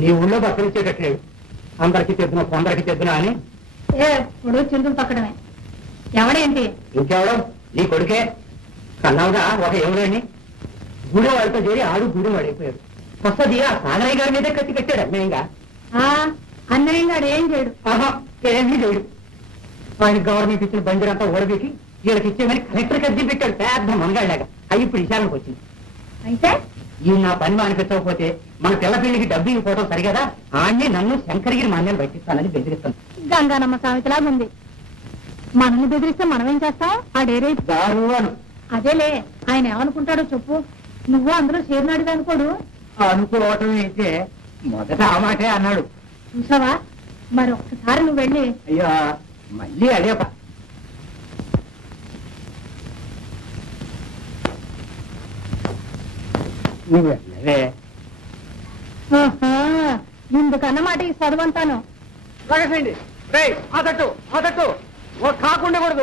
నీ ఊళ్ళో బతలిచ్చేటట్లేడు. అందరికి తెద్దునా కొందరికి తెద్దునా అని ఇప్పుడు చిందులు తొక్కడమే. ఎవడేంటి? ఇంకెవడం? నీ కొడుకే. కన్నావుగా ఒక ఎవడని గుడి వాళ్ళతో చేరి ఆడు గుడి వాడైపోయాడు. వస్తుంది ఆ సాగరయ్య గారి మీదే కత్తి కట్టాడు అన్యాయంగా. అన్నయ్య గారు ఏం చేయడు. ఏమీ చేయడు. ఆయన గవర్నమెంట్ ఇచ్చిన బంజరంతా ఓడబెట్టి వీళ్ళకి ఇచ్చేమని కలెక్టర్ కద్ది పెట్టాడు. పెద్ద మనగాళ్ళగా. అవి ఇప్పుడు విచారణకు వచ్చింది. అయితే ఈ నా పని అనిపించకపోతే మన పిల్ల పెళ్లికి డబ్బు ఇవ్వడం సరిగదా, ఆడిని నన్ను శంకరగిరి మాన్యాలు బయటిస్తానని బెదిరిస్తాను. గంగానమ్మ సామెతలాగా ఉంది. మనల్ని బెదిరిస్తే మనమేం చేస్తాం? ఆ డేరే అదేలే. ఆయన ఏమనుకుంటాడో చెప్పు. నువ్వు అందులో చేరినాడు అనుకోడు. అనుకోవటం అయితే మొదట ఆ మాటే అన్నాడు. చూసావా? మరి ఒక్కసారి నువ్వు వెళ్ళి. అయ్యో మళ్ళీ అదే నువ్వు వెళ్ళవే. ఇందుకన్నమాట ఈ చదువంతాను. కాకుండకూడదు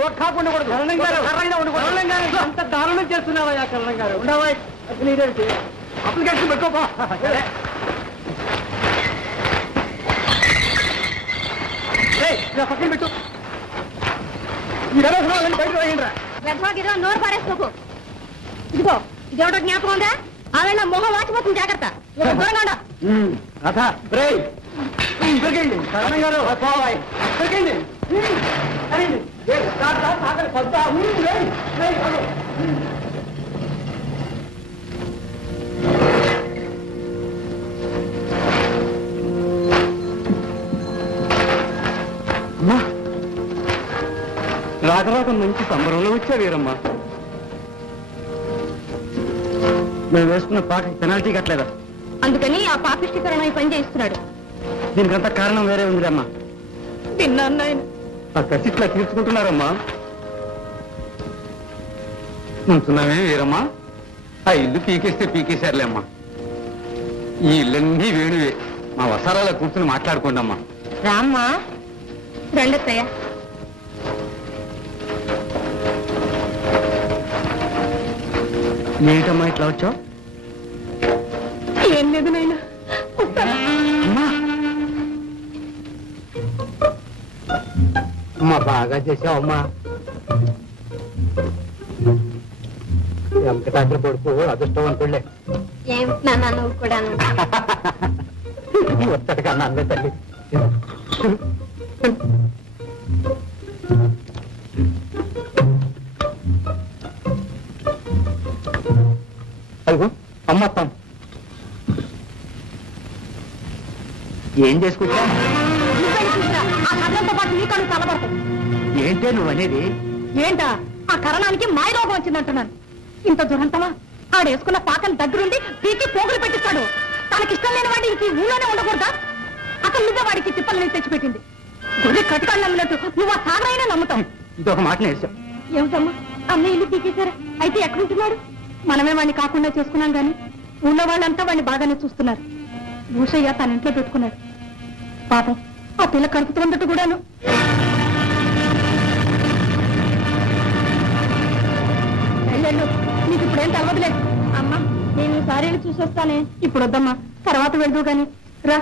అంత దారుణం చేస్తున్నావా కరణం గారు? ఉండవా అప్లికేషన్ పెట్టుకోపా. పక్కన పెట్టు. బయట నోరు పారేసుకోకు. ఇదిగో ఇదేవటో జ్ఞాపకం ఉందా? ఆవేళ మొహం వాచిపోతుంది. జాగ్రత్త. దొరికండి కరణం గారు. దొరికండి. రాక మంచి సంబరంలో వచ్చా వీరమ్మా. మేము వేసుకున్న పాటకి పెనాల్టీ కట్టలేదా? అందుకని ఆ పాపిష్టీకరణ పని చేయిస్తున్నాడు. దీనికంతా కారణం వేరే ఉందిరమ్మా. విన్నాను. ఆ కసిట్లా తీర్చుకుంటున్నారమ్మా. ఉంటున్నామే వీరమ్మా. ఆ ఇల్లు పీకేస్తే పీకేశారులే అమ్మా. ఈ ఇల్లన్నీ వేణువే. మా వసారాలో కూర్చుని మాట్లాడుకోండి అమ్మా. రామ్మా. రెండత్తయ్య. ఏంటమ్మా ఇట్లా వచ్చావు? ఏం లేదు నాయనా. అమ్మా బాగా చేసావు అమ్మా. వెంకటాద్రి కొడుకు అదృష్టవంతులే. ఏమిటన్నా నువ్వు కూడా ఒత్తడి కన్నా అందే తల్లి. అదిగో అమ్మత్తాం. ఏం చేసుకుంటా? ఏంటే నువ్వు అనేది? ఏంటా? ఆ కరణానికి మాయరోగం వచ్చిందంటున్నాను. ఇంత దురంతమా? ఆడేసుకున్న పాకల దగ్గరుండి పీకి పోగులు పెట్టిస్తాడు. తనకిష్టం లేని వాడి ఇంక ఊళ్ళోనే ఉండకూడదా? అసలు నువ్వే వాడికి తిప్పలని తెచ్చిపెట్టింది. గొర్రె కటికాళ్ళు నమ్మినట్టు నువ్వు ఆ సాగరైనా నమ్ముతావు. ఇదొక మాట నేర్చావు. ఏమిటమ్మా అన్నయ్య ఇల్లు పీకేశారా? అయితే ఎక్కడుంటున్నాడు? మనమే వాడిని కాకుండా చేసుకున్నాం గాని ఊళ్ళో వాళ్ళంతా వాడిని బాగానే చూస్తున్నారు. భూషయ్య తన ఇంట్లో పెట్టుకున్నాడు. పాపం ఆ పిల్ల కడుపుతున్నట్టు కూడాను. వెళ్ళు, నీకు ఇప్పుడేం తెలవదులేదు. అమ్మా నేను ఈసారి చూసి వస్తానే. ఇప్పుడు వద్దమ్మా, తర్వాత వెళ్దు గాని రా.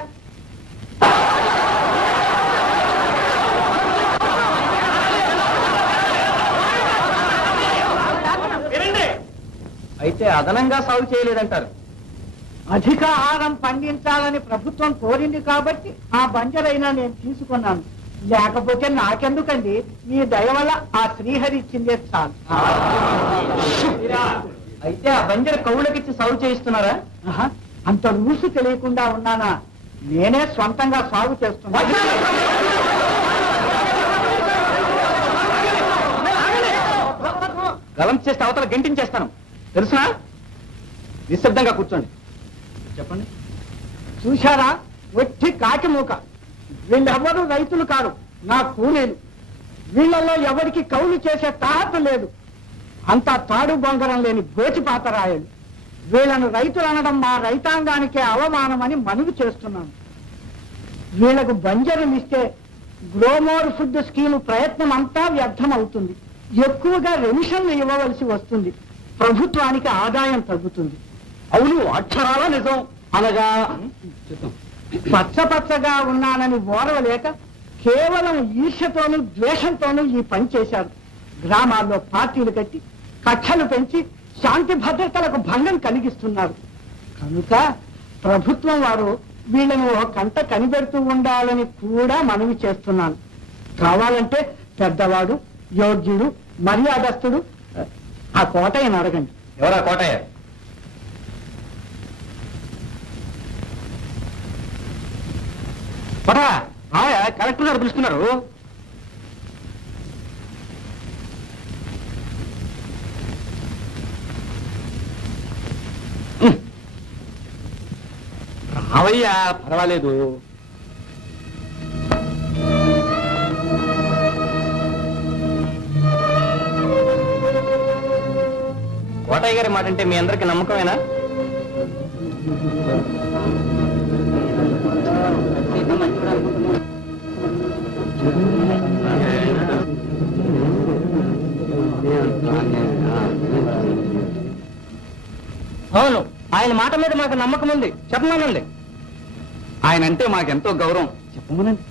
అయితే అదనంగా సాగు చేయలేదంటారు? అధిక ఆహారం పండించాలని ప్రభుత్వం కోరింది కాబట్టి ఆ బంజరైనా నేను తీసుకున్నాను. లేకపోతే నాకెందుకండి? మీ దయ వల్ల ఆ శ్రీహరి ఇచ్చిందే చాలు. అయితే ఆ బంజర కౌళ్ళకిచ్చి సాగు చేయిస్తున్నారా? అంత రూసు తెలియకుండా ఉన్నానా? నేనే స్వంతంగా సాగు చేస్తున్నా. గలం చేస్తే అవతల గంటించేస్తాను తెలుసా? నిశ్శబ్దంగా కూర్చోండి. చెప్పండి. చూశారా? వచ్చి కాకిమూక. వీళ్ళెవ్వరూ రైతులు కారు, నా కూలీలు. వీళ్ళల్లో ఎవరికి కౌలు చేసే తాహత లేదు. అంతా తాడు బొంగరం లేని గోచిపాతరాయలు. వీళ్ళను రైతులు అనడం మా రైతాంగానికే అవమానమని మనవి చేస్తున్నాను. వీళ్లకు బంజరులు ఇస్తే గ్రోమోర్ ఫుడ్ స్కీమ్ ప్రయత్నం అంతా వ్యర్థమవుతుంది. ఎక్కువగా రెమిషన్లు ఇవ్వవలసి వస్తుంది. ప్రభుత్వానికి ఆదాయం తగ్గుతుంది. అవును, అక్షరాల నిజం. అనగా పచ్చగా ఉన్నానని ఓరవలేక కేవలం ఈర్ష్యతోనూ ద్వేషంతోనూ ఈ పని చేశారు. గ్రామాల్లో పార్టీలు కట్టి కక్షలు పెంచి శాంతి భద్రతలకు భంగం కలిగిస్తున్నారు. కనుక ప్రభుత్వం వారు వీళ్ళను ఒక కంట కనిపెడుతూ ఉండాలని కూడా మనవి చేస్తున్నాను. కావాలంటే పెద్దవాడు, యోగ్యుడు, మర్యాదస్తుడు ఆ కోటయ్యని అడగండి. ఎవరా కోటయ్య? కలెక్టర్ గారు పిలుస్తున్నారు. రావయ్యా, పర్వాలేదు. కోటయ్య గారి మాట అంటే మీ అందరికి నమ్మకమేనా? అవును, ఆయన మాట మీద మాకు నమ్మకం ఉంది. చెప్పమనండి. ఆయన అంటే మాకెంతో గౌరవం. చెప్పమనండి.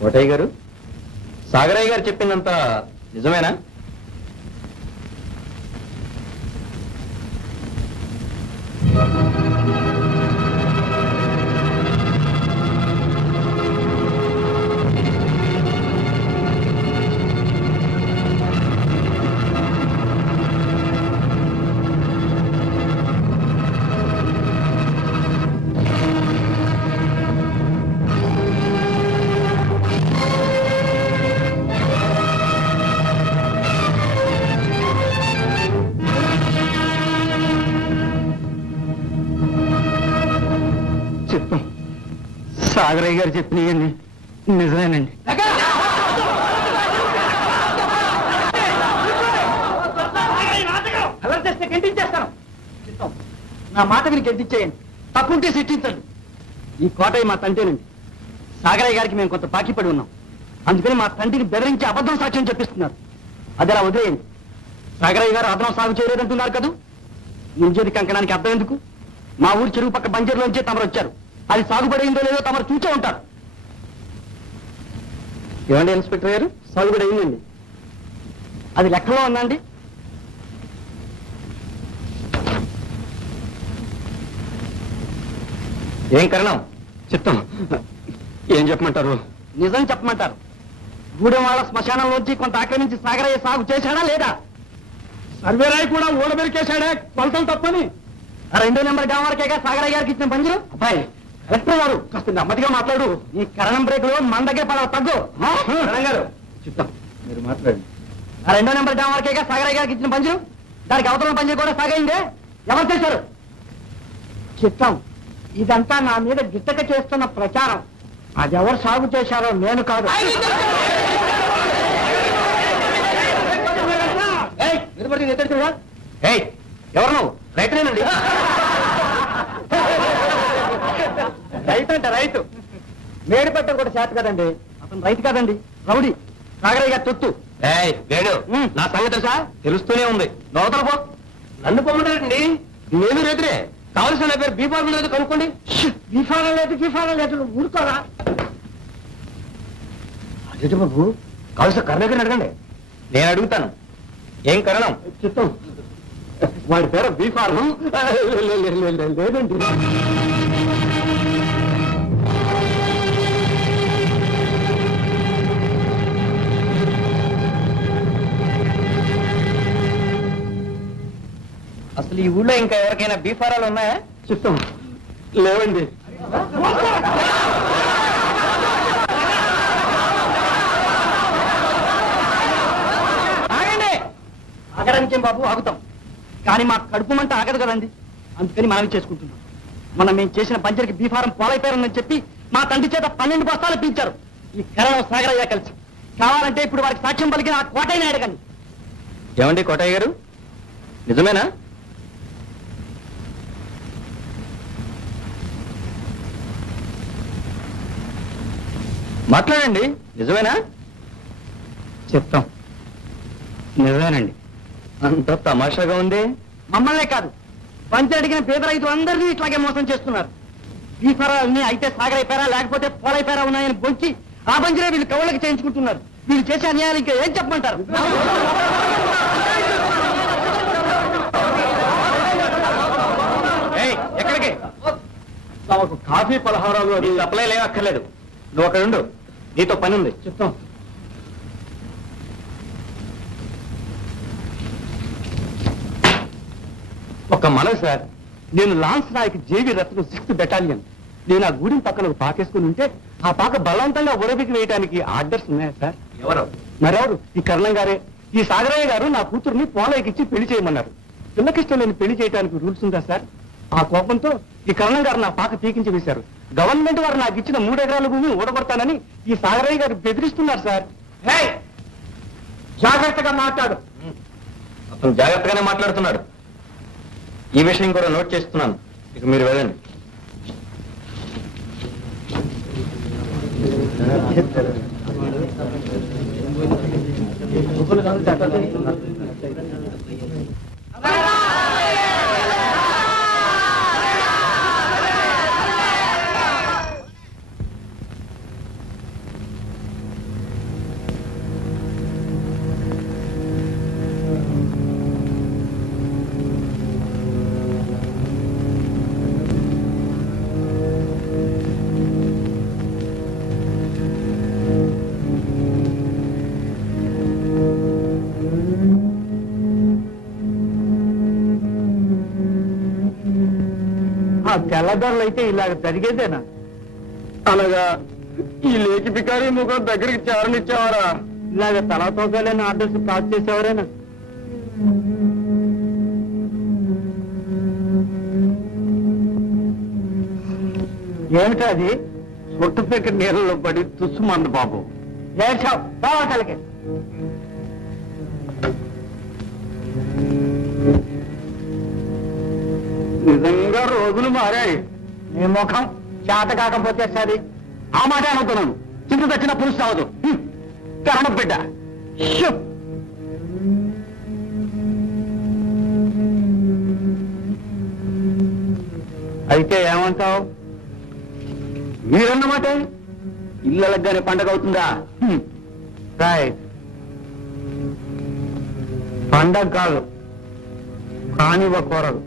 కోటయ్య గారు, సాగరయ్య గారు చెప్పిందంత నిజమేనా? సాగరయ్య గారు చెప్పినవి నిజమేనండి. అలర్ చేస్తే గెంటించేస్తాను. నా మాట మీరు గెంటించేయండి. తప్పుంటే శిక్షించండి. ఈ కోటయ్య మా తండ్రినండి. సాగరయ్య గారికి మేము కొంత బాకీ పడి ఉన్నాం. అందుకని మా తండ్రిని బెదిరించి అబద్ధం సాక్ష్యం చెప్పిస్తున్నారు. అది అలా వదిలేయండి. సాగరయ్య గారు అదనం సాగు చేయలేదంటున్నారు కదా. ముంజేది కంకణానికి అర్థం ఎందుకు? మా ఊరు చెరువు పక్క బంజరులోంచే తమరు వచ్చారు. అది సాగుబడి లేదో తమరు చూచే ఉంటారు. ఏమండి ఇన్స్పెక్టర్ గారు, సాగుబడి అయిందండి. అది లెక్కలో ఉందండి. ఏం కారణం? చెప్తాం. ఏం చెప్పమంటారు? నిజం చెప్పమంటారు. గూడెం వాళ్ళ శ్మశానంలోంచి కొంత ఆక్రమించి సాగరయ్య సాగు చేశాడా లేదా? సర్వేరాయ్ కూడా ఊడబెరికేశాడా కొలతం తప్పని? 2 నెంబర్ గ్రామాలకేగా సాగరయ్య గారికి ఇచ్చిన పంజరు. అబ్బాయి కలెక్టర్ గారు, కాస్త నెమ్మదిగా మాట్లాడు. ఈ కరణం బ్రేకులు మన దగ్గర పడవ తగ్గు. గారు చెప్తాం, మీరు మాట్లాడండి. 2 నెంబర్ గ్రామాలకేగా సాగరయ్య గారికి ఇచ్చిన పంజరు. దానికి అవతల పంజరు కూడా సాగైందే. ఎవరు చేశారు? చిత్తం. ఇదంతా నా మీద గిట్టక చేస్తున్న ప్రచారం. అది ఎవరు సాగు చేశారో నేను కాదు. ఎవరు నువ్వు? రైతునేనండి. రైతు అంటే రైతు. మేడి పట్టం కూడా చేత కదండి. అతను రైతు కాదండి, రౌడీ. సాగరయ్య గారు తొత్తు. వేణు, నా సంగతి తెలుసా? తెలుస్తూనే ఉంది. నోతల పో. నన్ను పొమ్మంటారండి. నేను రైతునే. కావలసిన పేరు బీఫారం లేదు కనుక్కోండి. బీఫారం లేదు, గీఫారం లేదు. ఊరుకోరా. అదే బాబు, కావలసిన కర్ణగారిని అడగండి. నేను అడుగుతాను. ఏం కారణం? చిత్తం. వాడి పేరు బీఫారం లేదండి. అసలు ఈ ఊళ్ళో ఇంకా ఎవరికైనా బీఫారాలు ఉన్నాయా? చిత్తం. లేవండి. ఆగండి. ఆగడానికేం బాబు, ఆగుతాం. కానీ మా కడుపు మంట ఆగదు కదండి. అందుకని మనవి చేసుకుంటున్నాం. మనం మేము చేసిన పంచర్కి బీఫారం పోలైపోయారని చెప్పి మా తండ్రి చేత 12 బస్తాలు పీల్చారు ఈ కరణం సాగరయ్య కలిసి. కావాలంటే ఇప్పుడు వారికి సాక్ష్యం పలికిన ఆ కోటయ్యని అడగండి. ఏమండి కోటయ్య గారు, నిజమేనా? మాట్లాడండి. నిజమేనా? చెప్తాం. నిజమేనండి. అంత తమాషాగా ఉంది. మమ్మల్నే కాదు, పంచి అడిగిన పేద రైతులందరినీ ఇట్లాగే మోసం చేస్తున్నారు. ఈ ఫరాలన్నీ అయితే సాగరైపోయారా లేకపోతే పోలైపోయారా ఉన్నాయని బొంచి ఆ బంజిరే వీళ్ళు కవులకి చేయించుకుంటున్నారు. వీళ్ళు చేసే అన్యాయాలు ఇంకా ఏం చెప్పమంటారు? ఎక్కడికి? తమకు కాఫీ పలహారాలు నీ సప్లై లేవక్కర్లేదు. నువ్వు అక్కడ ఉండు, నీతో పని ఉంది. చెప్తాం. ఒక మనవి సార్, నేను లాన్స్ నాయక్ జేవి రత్న 6th బెటాలియన్. నేను ఆ గూడెం పక్కన ఒక పాకేసుకుని ఉంటే ఆ పాక బలవంతంగా ఉరబికి వేయడానికి ఆర్డర్స్ ఉన్నాయా సార్? ఎవరు? మరెవరు? ఈ కర్ణం గారే. ఈ సాగరయ్య గారు నా కూతుర్ని పోలయ్యకిచ్చి పెళ్లి చేయమన్నారు. పిల్లకిష్టం లేని పెళ్లి చేయడానికి రూల్స్ ఉందా సార్? ఆ కోపంతో ఈ కర్ణం గారు నా పాక పీకించి వేశారు. గవర్నమెంట్ వారు నాకు ఇచ్చిన 3 ఎకరాల భూమి ఊడగొడతానని ఈ సాగరయ్య గారు బెదిరిస్తున్నారు సార్. జాగ్రత్తగా మాట్లాడు. అతను జాగ్రత్తగానే మాట్లాడుతున్నాడు. ఈ విషయం కూడా నోట్ చేస్తున్నాను. ఇక మీరు వెళ్ళండి. ఆ తెల్లదొరలు అయితే ఇలాగ జరిగేదేనా? అనగా ఈ లేకి బికారీ ముఖం దగ్గరికి చేరనిచ్చేవారా? ఇలాగ తలతోగాలని ఆర్డర్స్ పాస్ చేసేవారేనా? ఏమిటా అది? సొట్టుపెక్క నీళ్ళలో పడి తుస్సుమంది బాబు. ఏడ్చావు బావతలకి. నిజంగా రోజులు మారాయి. నీ ముఖం చేత కాకపోతే సరి. ఆ మాట అనుకున్నాను. చింత తెచ్చిన పులుసు రావదు. కరణ బిడ్డ. షు! అయితే ఏమంటావు? మీరన్నమాట ఇళ్ళగానే పండగ అవుతుందా? రైట్. పండగ కాదు, కానివ్వకూడదు.